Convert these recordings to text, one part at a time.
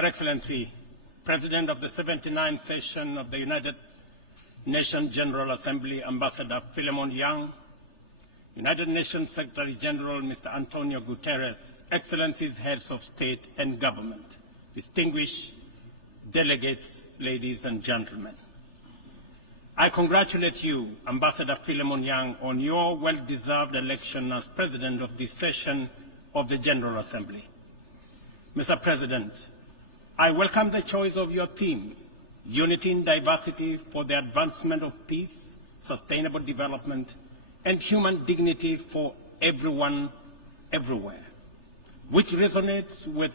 Your Excellency, President of the 79th session of the United Nations General Assembly, Ambassador Philemon Yang, United Nations Secretary General Mr. Antonio Guterres, Excellencies, Heads of State and Government, distinguished delegates, ladies and gentlemen. I congratulate you, Ambassador Philemon Yang, on your well-deserved election as President of this session of the General Assembly. Mr. President, I welcome the choice of your theme, Unity in Diversity for the Advancement of Peace, Sustainable Development, and Human Dignity for Everyone, Everywhere, which resonates with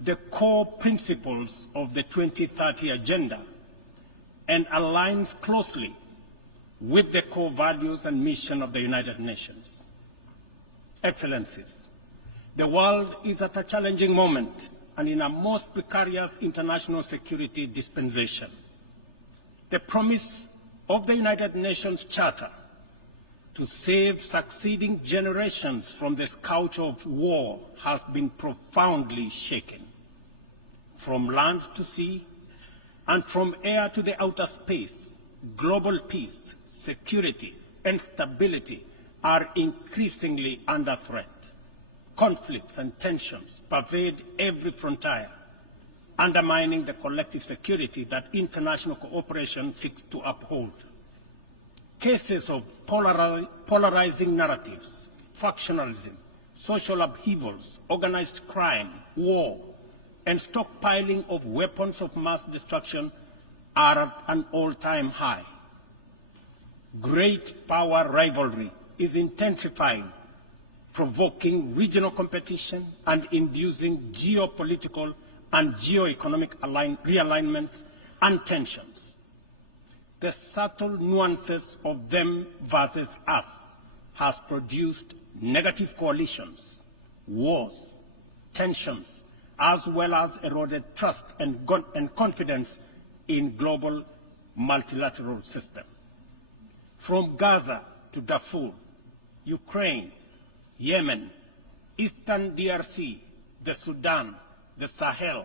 the core principles of the 2030 Agenda and aligns closely with the core values and mission of the United Nations. Excellencies, the world is at a challenging moment and in a most precarious international security dispensation. The promise of the United Nations Charter to save succeeding generations from the scourge of war has been profoundly shaken. From land to sea, and from air to the outer space, global peace, security, and stability are increasingly under threat. Conflicts and tensions pervade every frontier, undermining the collective security that international cooperation seeks to uphold. Cases of polarizing narratives, factionalism, social upheavals, organized crime, war, and stockpiling of weapons of mass destruction are at an all-time high. Great power rivalry is intensifying, provoking regional competition and inducing geopolitical and geoeconomic realignments and tensions. The subtle nuances of them versus us has produced negative coalitions, wars, tensions, as well as eroded trust and confidence in global multilateral system. From Gaza to Darfur, Ukraine, Yemen, Eastern DRC, the Sudan, the Sahel,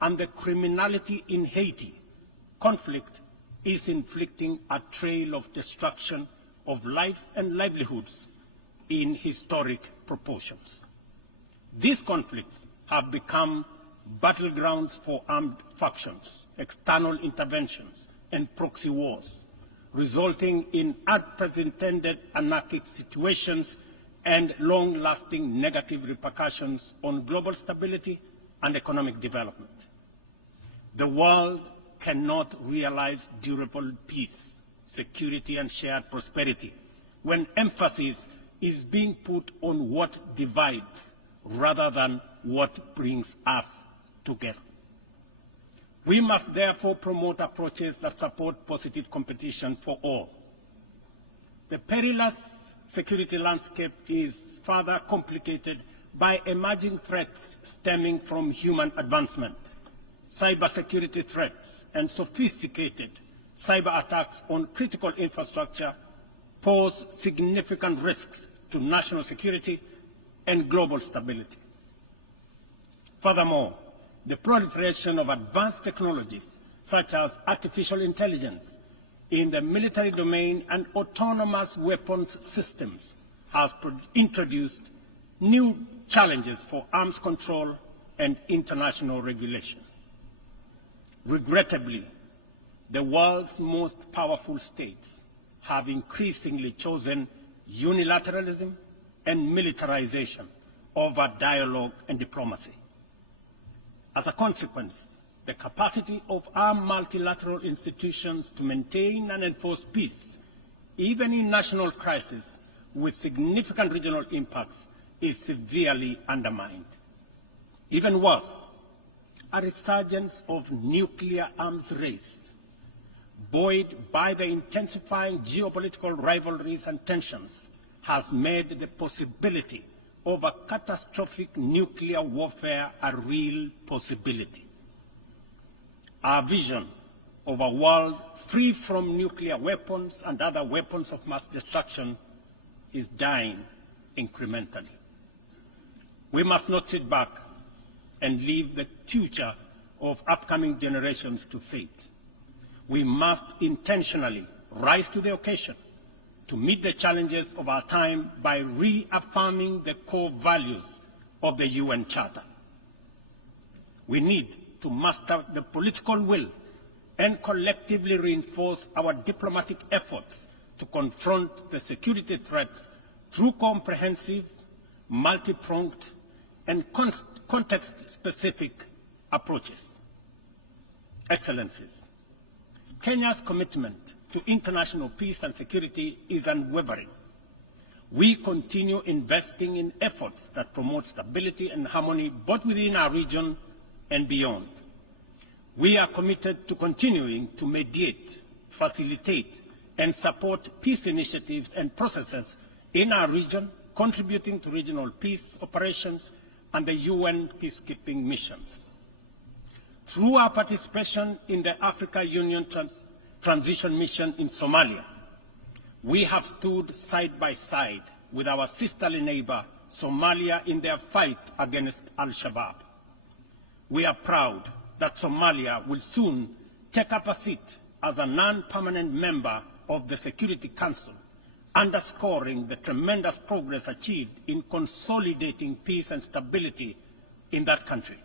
and the criminality in Haiti, conflict is inflicting a trail of destruction of life and livelihoods in historic proportions. These conflicts have become battlegrounds for armed factions, external interventions, and proxy wars, resulting in unprecedented anarchic situations and long-lasting negative repercussions on global stability and economic development. The world cannot realize durable peace, security, and shared prosperity when emphasis is being put on what divides rather than what brings us together. We must therefore promote approaches that support positive competition for all. The perilous security landscape is further complicated by emerging threats stemming from human advancement. Cybersecurity threats and sophisticated cyber attacks on critical infrastructure pose significant risks to national security and global stability. Furthermore, the proliferation of advanced technologies such as artificial intelligence in the military domain and autonomous weapons systems has introduced new challenges for arms control and international regulation. Regrettably, the world's most powerful states have increasingly chosen unilateralism and militarization over dialogue and diplomacy. As a consequence, the capacity of our multilateral institutions to maintain and enforce peace, even in national crises with significant regional impacts, is severely undermined. Even worse, a resurgence of nuclear arms race, buoyed by the intensifying geopolitical rivalries and tensions, has made the possibility of a catastrophic nuclear warfare a real possibility. Our vision of a world free from nuclear weapons and other weapons of mass destruction is dying incrementally. We must not sit back and leave the future of upcoming generations to fate. We must intentionally rise to the occasion to meet the challenges of our time by reaffirming the core values of the UN Charter. We need to muster the political will and collectively reinforce our diplomatic efforts to confront the security threats through comprehensive, multi-pronged, and context-specific approaches. Excellencies, Kenya's commitment to international peace and security is unwavering. We continue investing in efforts that promote stability and harmony both within our region and beyond. We are committed to continuing to mediate, facilitate, and support peace initiatives and processes in our region, contributing to regional peace operations and the UN peacekeeping missions. Through our participation in the Africa Union Transition Mission in Somalia, we have stood side by side with our sisterly neighbor, Somalia, in their fight against Al-Shabaab. We are proud that Somalia will soon take up a seat as a non-permanent member of the Security Council, underscoring the tremendous progress achieved in consolidating peace and stability in that country.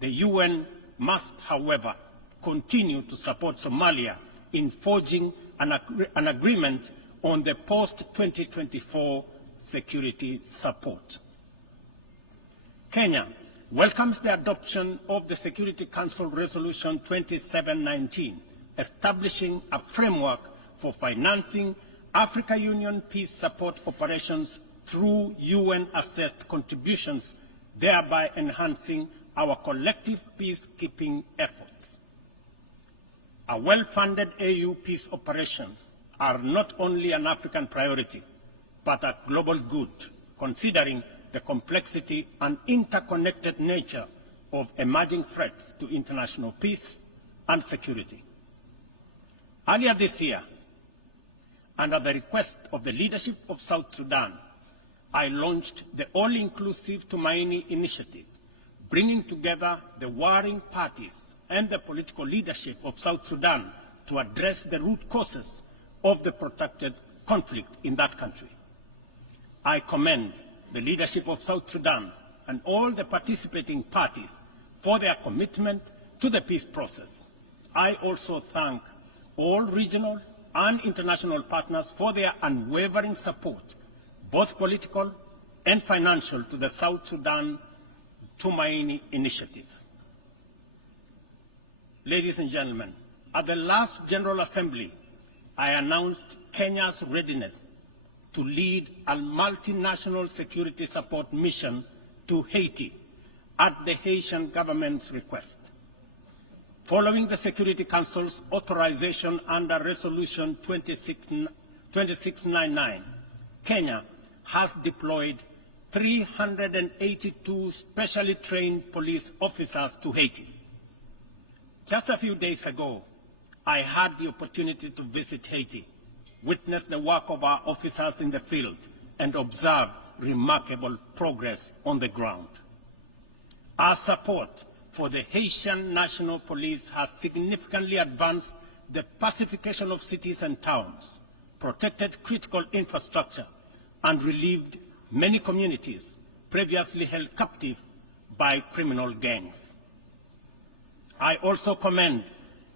The UN must, however, continue to support Somalia in forging an agreement on the post-2024 security support. Kenya welcomes the adoption of the Security Council Resolution 2719, establishing a framework for financing Africa Union peace support operations through UN-assessed contributions, thereby enhancing our collective peacekeeping efforts. A well-funded AU peace operation are not only an African priority, but a global good, considering the complexity and interconnected nature of emerging threats to international peace and security. Earlier this year, and at the request of the leadership of South Sudan, I launched the All-Inclusive Tumaini Initiative, bringing together the warring parties and the political leadership of South Sudan to address the root causes of the protracted conflict in that country. I commend the leadership of South Sudan and all the participating parties for their commitment to the peace process. I also thank all regional and international partners for their unwavering support, both political and financial, to the South Sudan Tumaini Initiative. Ladies and gentlemen, at the last General Assembly, I announced Kenya's readiness to lead a multinational security support mission to Haiti at the Haitian government's request. Following the Security Council's authorization under Resolution 2699, Kenya has deployed 382 specially trained police officers to Haiti. Just a few days ago, I had the opportunity to visit Haiti, witness the work of our officers in the field, and observe remarkable progress on the ground. Our support for the Haitian National Police has significantly advanced the pacification of cities and towns, protected critical infrastructure, and relieved many communities previously held captive by criminal gangs. I also commend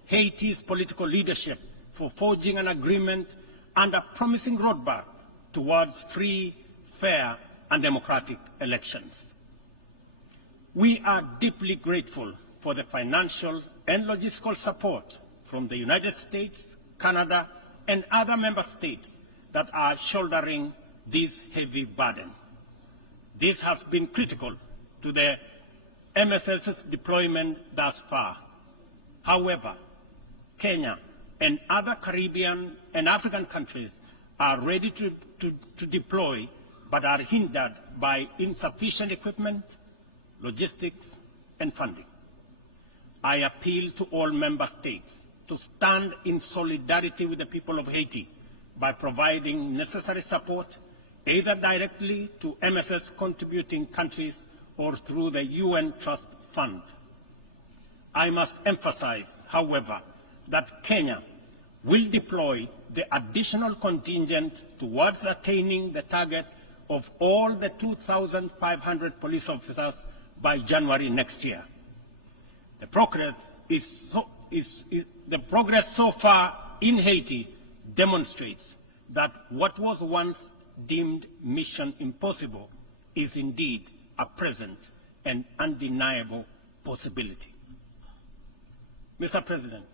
Haiti's political leadership for forging an agreement and a promising roadmap towards free, fair, and democratic elections. We are deeply grateful for the financial and logistical support from the United States, Canada, and other member states that are shouldering this heavy burden. This has been critical to the MSS's deployment thus far. However, Kenya and other Caribbean and African countries are ready to deploy, but are hindered by insufficient equipment, logistics, and funding. I appeal to all member states to stand in solidarity with the people of Haiti by providing necessary support, either directly to MSS contributing countries or through the UN Trust Fund. I must emphasize, however, that Kenya will deploy the additional contingent towards attaining the target of all the 2,500 police officers by January next year. The progress so far in Haiti demonstrates that what was once deemed mission impossible is indeed a present and undeniable possibility. Mr. President,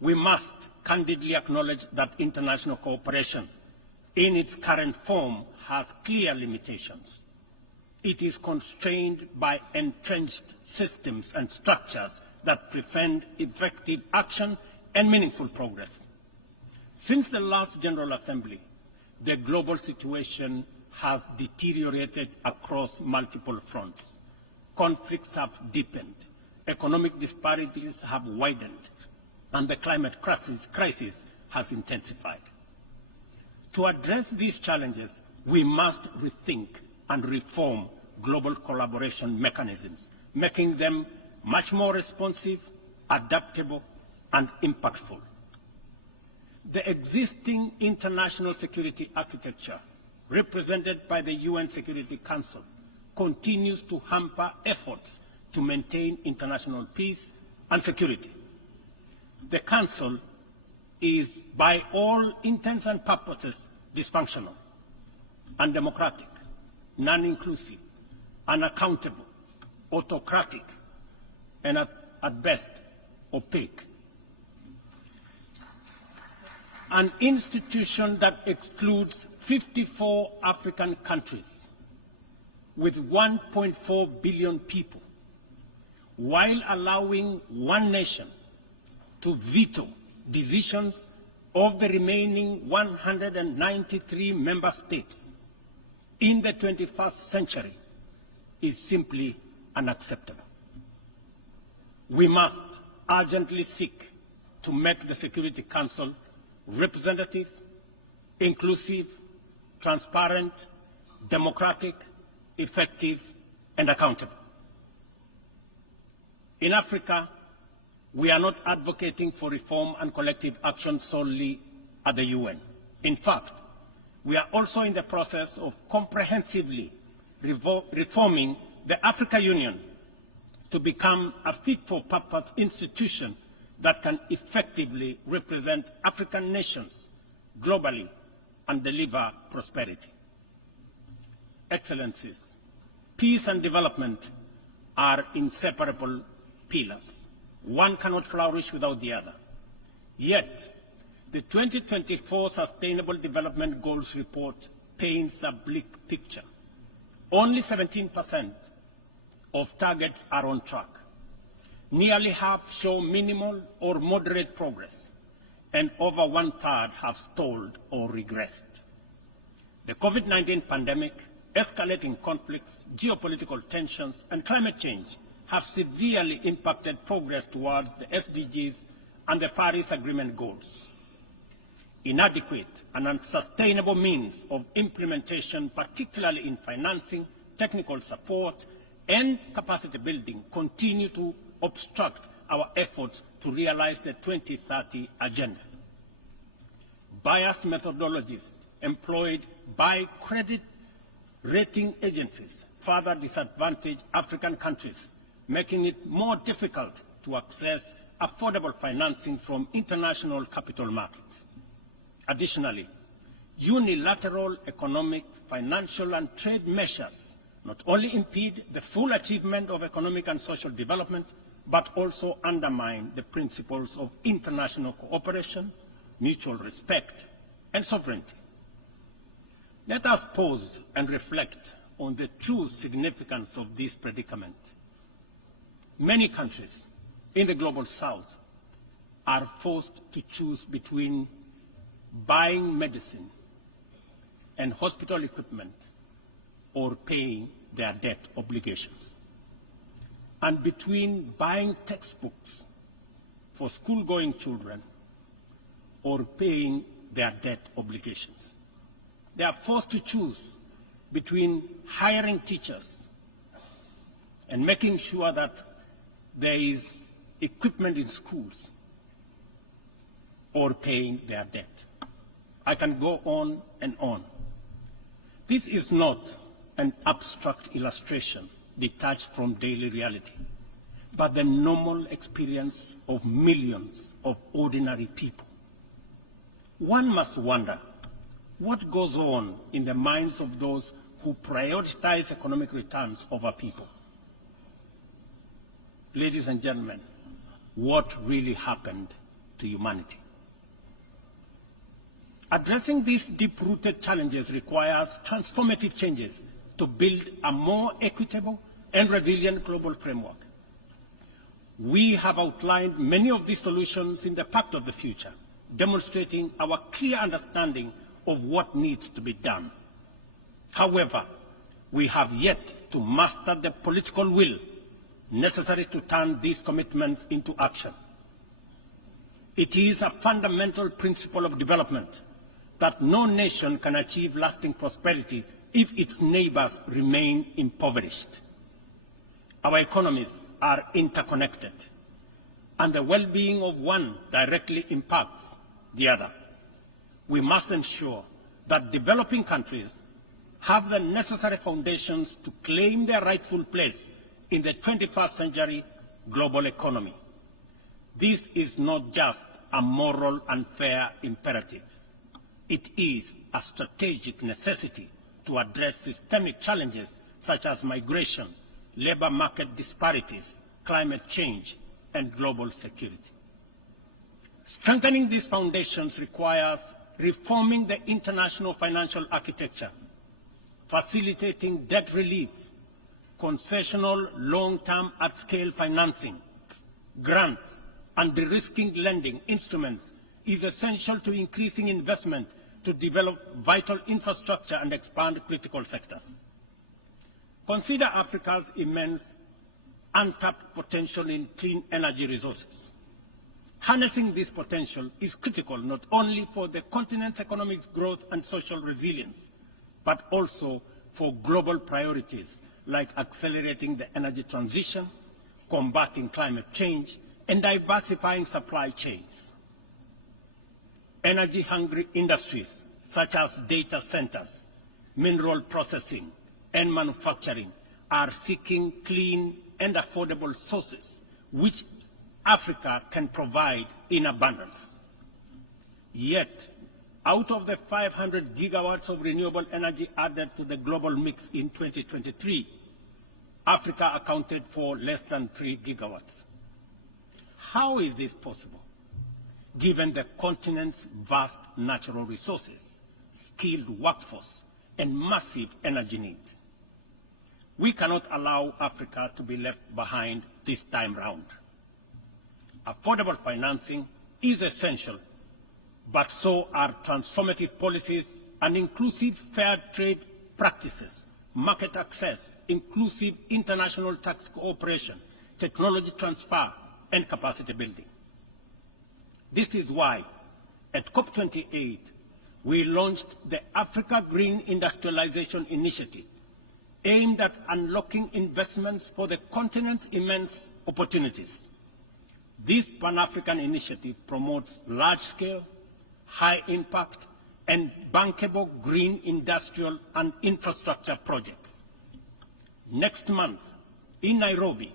we must candidly acknowledge that international cooperation in its current form has clear limitations. It is constrained by entrenched systems and structures that prevent effective action and meaningful progress. Since the last General Assembly, the global situation has deteriorated across multiple fronts. Conflicts have deepened, economic disparities have widened, and the climate crisis has intensified. To address these challenges, we must rethink and reform global collaboration mechanisms, making them much more responsive, adaptable, and impactful. The existing international security architecture, represented by the UN Security Council, continues to hamper efforts to maintain international peace and security. The Council is, by all intents and purposes, dysfunctional, undemocratic, non-inclusive, unaccountable, autocratic, and at best, opaque. An institution that excludes 54 African countries with 1.4 billion people, while allowing one nation to veto decisions of the remaining 193 member states in the 21st century, is simply unacceptable. We must urgently seek to make the Security Council representative, inclusive, transparent, democratic, effective, and accountable. In Africa, we are not advocating for reform and collective action solely at the UN. In fact, we are also in the process of comprehensively reforming the Africa Union to become a fit-for-purpose institution that can effectively represent African nations globally and deliver prosperity. Excellencies, peace and development are inseparable pillars. One cannot flourish without the other. Yet, the 2024 Sustainable Development Goals report paints a bleak picture. Only 17% of targets are on track. Nearly half show minimal or moderate progress, and over one-third have stalled or regressed. The COVID-19 pandemic, escalating conflicts, geopolitical tensions, and climate change have severely impacted progress towards the SDGs and the Paris Agreement goals. Inadequate and unsustainable means of implementation, particularly in financing, technical support, and capacity building, continue to obstruct our efforts to realize the 2030 agenda. Biased methodologies employed by credit rating agencies further disadvantage African countries, making it more difficult to access affordable financing from international capital markets. Additionally, unilateral economic, financial, and trade measures not only impede the full achievement of economic and social development, but also undermine the principles of international cooperation, mutual respect, and sovereignty. Let us pause and reflect on the true significance of this predicament. Many countries in the global south are forced to choose between buying medicine and hospital equipment or paying their debt obligations, and between buying textbooks for school-going children or paying their debt obligations. They are forced to choose between hiring teachers and making sure that there is equipment in schools, or paying their debt. I can go on and on. This is not an abstract illustration detached from daily reality, but the normal experience of millions of ordinary people. One must wonder what goes on in the minds of those who prioritize economic returns over people. Ladies and gentlemen, what really happened to humanity? Addressing these deep-rooted challenges requires transformative changes to build a more equitable and resilient global framework. We have outlined many of these solutions in the Pact of the Future, demonstrating our clear understanding of what needs to be done. However, we have yet to master the political will necessary to turn these commitments into action. It is a fundamental principle of development that no nation can achieve lasting prosperity if its neighbors remain impoverished. Our economies are interconnected, and the well-being of one directly impacts the other. We must ensure that developing countries have the necessary foundations to claim their rightful place in the 21st century global economy. This is not just a moral and fair imperative. It is a strategic necessity to address systemic challenges such as migration, labor market disparities, climate change, and global security. Strengthening these foundations requires reforming the international financial architecture, facilitating debt relief, concessional long-term at-scale financing, grants, and de-risking lending instruments is essential to increasing investment to develop vital infrastructure and expand critical sectors. Consider Africa's immense untapped potential in clean energy resources. Harnessing this potential is critical not only for the continent's economic growth and social resilience, but also for global priorities like accelerating the energy transition, combating climate change, and diversifying supply chains. Energy-hungry industries such as data centers, mineral processing, and manufacturing are seeking clean and affordable sources which Africa can provide in abundance. Yet, out of the 500 gigawatts of renewable energy added to the global mix in 2023, Africa accounted for less than 3 gigawatts. How is this possible, given the continent's vast natural resources, skilled workforce, and massive energy needs? We cannot allow Africa to be left behind this time round. Affordable financing is essential, but so are transformative policies and inclusive fair trade practices, market access, inclusive international tax cooperation, technology transfer, and capacity building. This is why, at COP28, we launched the Africa Green Industrialization Initiative, aimed at unlocking investments for the continent's immense opportunities. This Pan-African initiative promotes large-scale, high-impact, and bankable green industrial and infrastructure projects. Next month, in Nairobi,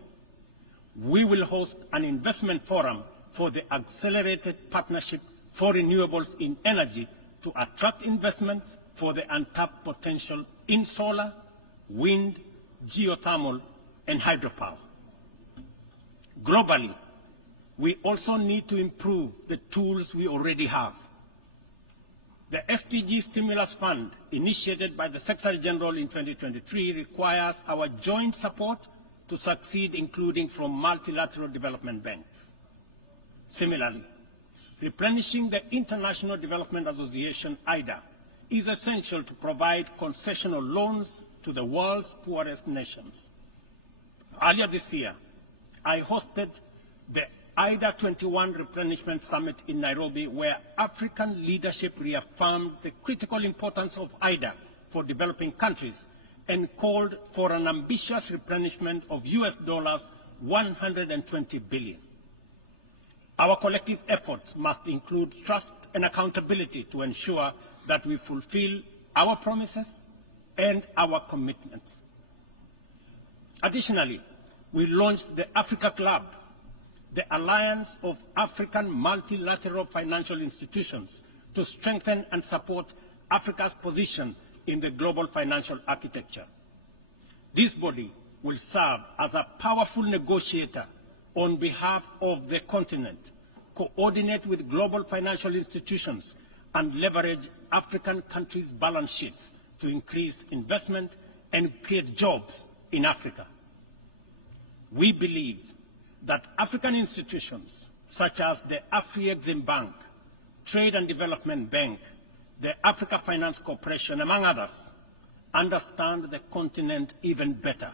we will host an investment forum for the Accelerated Partnership for Renewables in Energy to attract investments for the untapped potential in solar, wind, geothermal, and hydropower. Globally, we also need to improve the tools we already have. The SDG Stimulus Fund, initiated by the Secretary General in 2023, requires our joint support to succeed, including from multilateral development banks. Similarly, replenishing the International Development Association, IDA, is essential to provide concessional loans to the world's poorest nations. Earlier this year, I hosted the IDA 21 Replenishment Summit in Nairobi, where African leadership reaffirmed the critical importance of IDA for developing countries and called for an ambitious replenishment of US dollars 120 billion. Our collective efforts must include trust and accountability to ensure that we fulfill our promises and our commitments. Additionally, we launched the Africa Club, the alliance of African multilateral financial institutions, to strengthen and support Africa's position in the global financial architecture. This body will serve as a powerful negotiator on behalf of the continent, coordinate with global financial institutions, and leverage African countries' balance sheets to increase investment and create jobs in Africa. We believe that African institutions such as the Afri-Exim Bank, Trade and Development Bank, the Africa Finance Corporation, among others, understand the continent even better.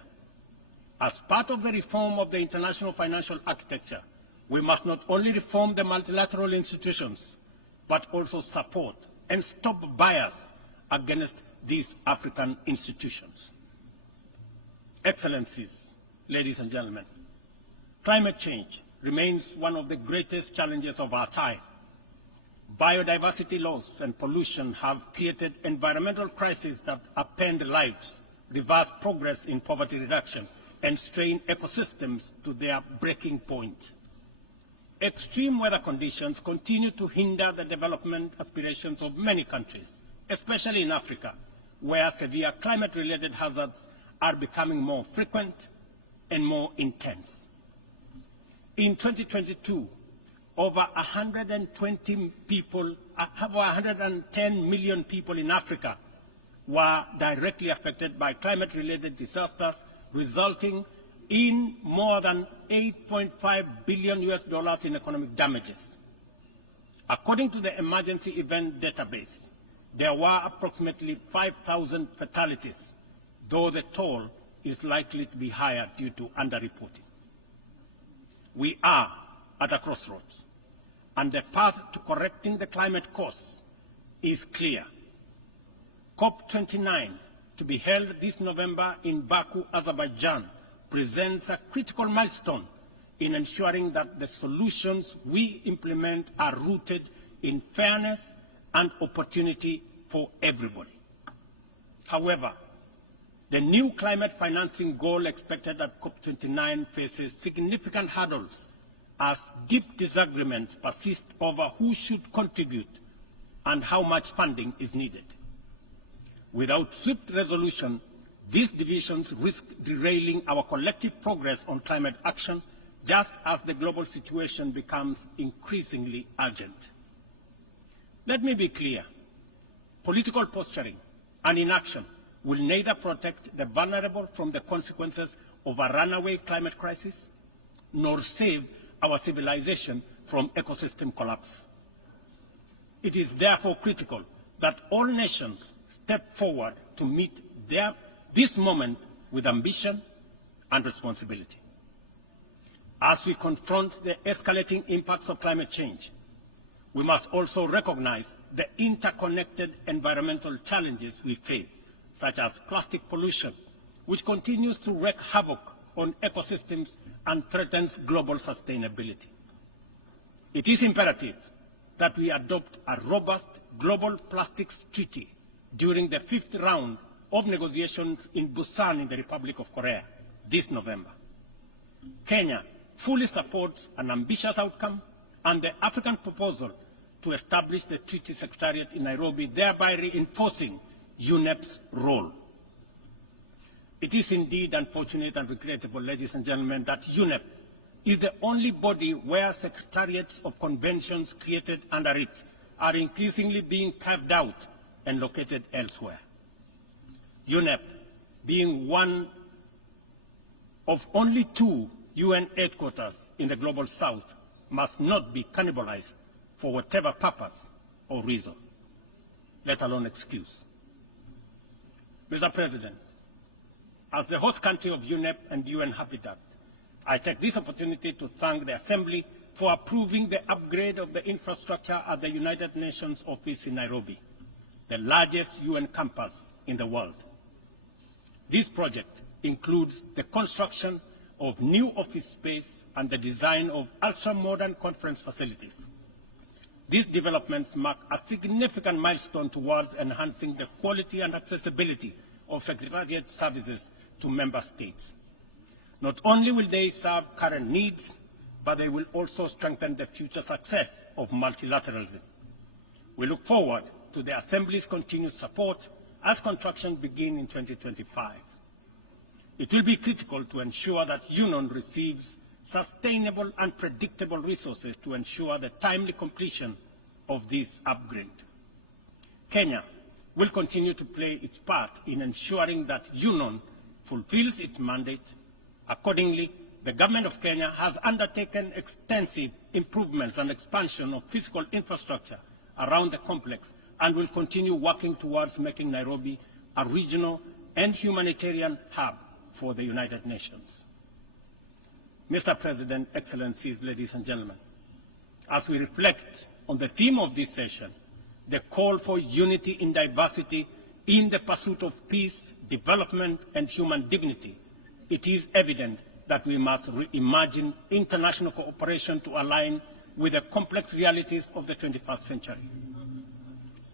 As part of the reform of the international financial architecture, we must not only reform the multilateral institutions, but also support and stop bias against these African institutions. Excellencies, ladies and gentlemen, climate change remains one of the greatest challenges of our time. Biodiversity loss and pollution have created environmental crises that upend lives, reverse progress in poverty reduction, and strain ecosystems to their breaking point. Extreme weather conditions continue to hinder the development aspirations of many countries, especially in Africa, where severe climate-related hazards are becoming more frequent and more intense. In 2022, over 110 million people in Africa were directly affected by climate-related disasters, resulting in more than $8.5 billion in economic damages. According to the Emergency Event Database, there were approximately 5,000 fatalities, though the toll is likely to be higher due to underreporting. We are at a crossroads, and the path to correcting the climate course is clear. COP29, to be held this November in Baku, Azerbaijan, presents a critical milestone in ensuring that the solutions we implement are rooted in fairness and opportunity for everybody. However, the new climate financing goal expected at COP29 faces significant hurdles as deep disagreements persist over who should contribute and how much funding is needed. Without swift resolution, these divisions risk derailing our collective progress on climate action, just as the global situation becomes increasingly urgent. Let me be clear. Political posturing and inaction will neither protect the vulnerable from the consequences of a runaway climate crisis, nor save our civilization from ecosystem collapse. It is therefore critical that all nations step forward to meet this moment with ambition and responsibility. As we confront the escalating impacts of climate change, we must also recognize the interconnected environmental challenges we face, such as plastic pollution, which continues to wreak havoc on ecosystems and threatens global sustainability. It is imperative that we adopt a robust global plastics treaty during the 5th round of negotiations in Busan in the Republic of Korea this November. Kenya fully supports an ambitious outcome and the African proposal to establish the Treaty Secretariat in Nairobi, thereby reinforcing UNEP's role. It is indeed unfortunate and regrettable, ladies and gentlemen, that UNEP is the only body where secretariats of conventions created under it are increasingly being carved out and located elsewhere. UNEP, being one of only 2 UN headquarters in the Global South, must not be cannibalized for whatever purpose or reason, let alone excuse. Mr. President, as the host country of UNEP and UN Habitat, I take this opportunity to thank the Assembly for approving the upgrade of the infrastructure at the United Nations office in Nairobi, the largest UN campus in the world. This project includes the construction of new office space and the design of ultra-modern conference facilities. These developments mark a significant milestone towards enhancing the quality and accessibility of Secretariat services to member states. Not only will they serve current needs, but they will also strengthen the future success of multilateralism. We look forward to the Assembly's continued support as construction begins in 2025. It will be critical to ensure that UNON receives sustainable and predictable resources to ensure the timely completion of this upgrade. Kenya will continue to play its part in ensuring that UNON fulfills its mandate. Accordingly, the Government of Kenya has undertaken extensive improvements and expansion of physical infrastructure around the complex and will continue working towards making Nairobi a regional and humanitarian hub for the United Nations. Mr. President, Excellencies, ladies and gentlemen, as we reflect on the theme of this session, the call for unity in diversity in the pursuit of peace, development, and human dignity, it is evident that we must reimagine international cooperation to align with the complex realities of the 21st century.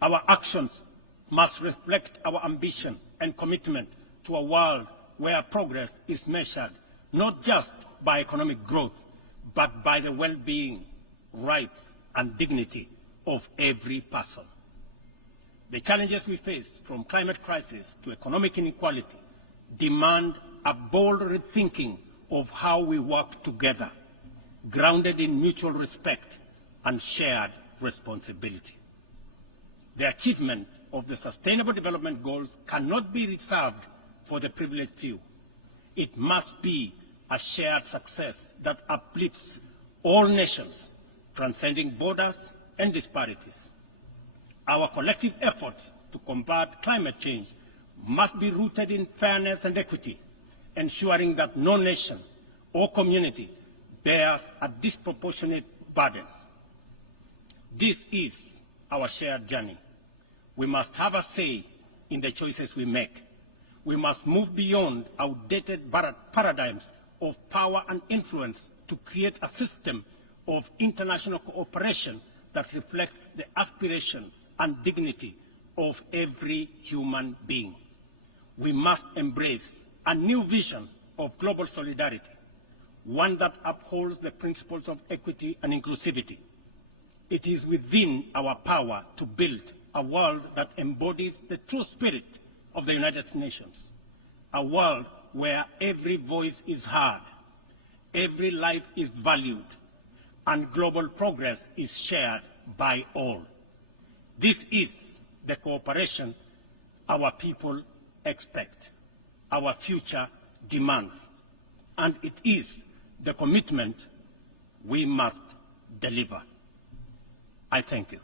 Our actions must reflect our ambition and commitment to a world where progress is measured not just by economic growth, but by the well-being, rights, and dignity of every person. The challenges we face, from climate crisis to economic inequality, demand a bold rethinking of how we work together, grounded in mutual respect and shared responsibility. The achievement of the Sustainable Development Goals cannot be reserved for the privileged few. It must be a shared success that uplifts all nations, transcending borders and disparities. Our collective efforts to combat climate change must be rooted in fairness and equity, ensuring that no nation or community bears a disproportionate burden. This is our shared journey. We must have a say in the choices we make. We must move beyond outdated paradigms of power and influence to create a system of international cooperation that reflects the aspirations and dignity of every human being. We must embrace a new vision of global solidarity, one that upholds the principles of equity and inclusivity. It is within our power to build a world that embodies the true spirit of the United Nations, a world where every voice is heard, every life is valued, and global progress is shared by all. This is the cooperation our people expect, our future demands, and it is the commitment we must deliver. I thank you.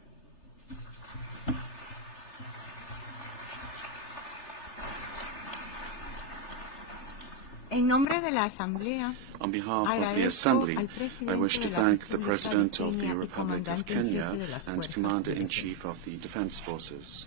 En nombre de la Asamblea, on behalf of the Assembly, I wish to thank the President of the Republic of Kenya and Commander-in-Chief of the Defense Forces.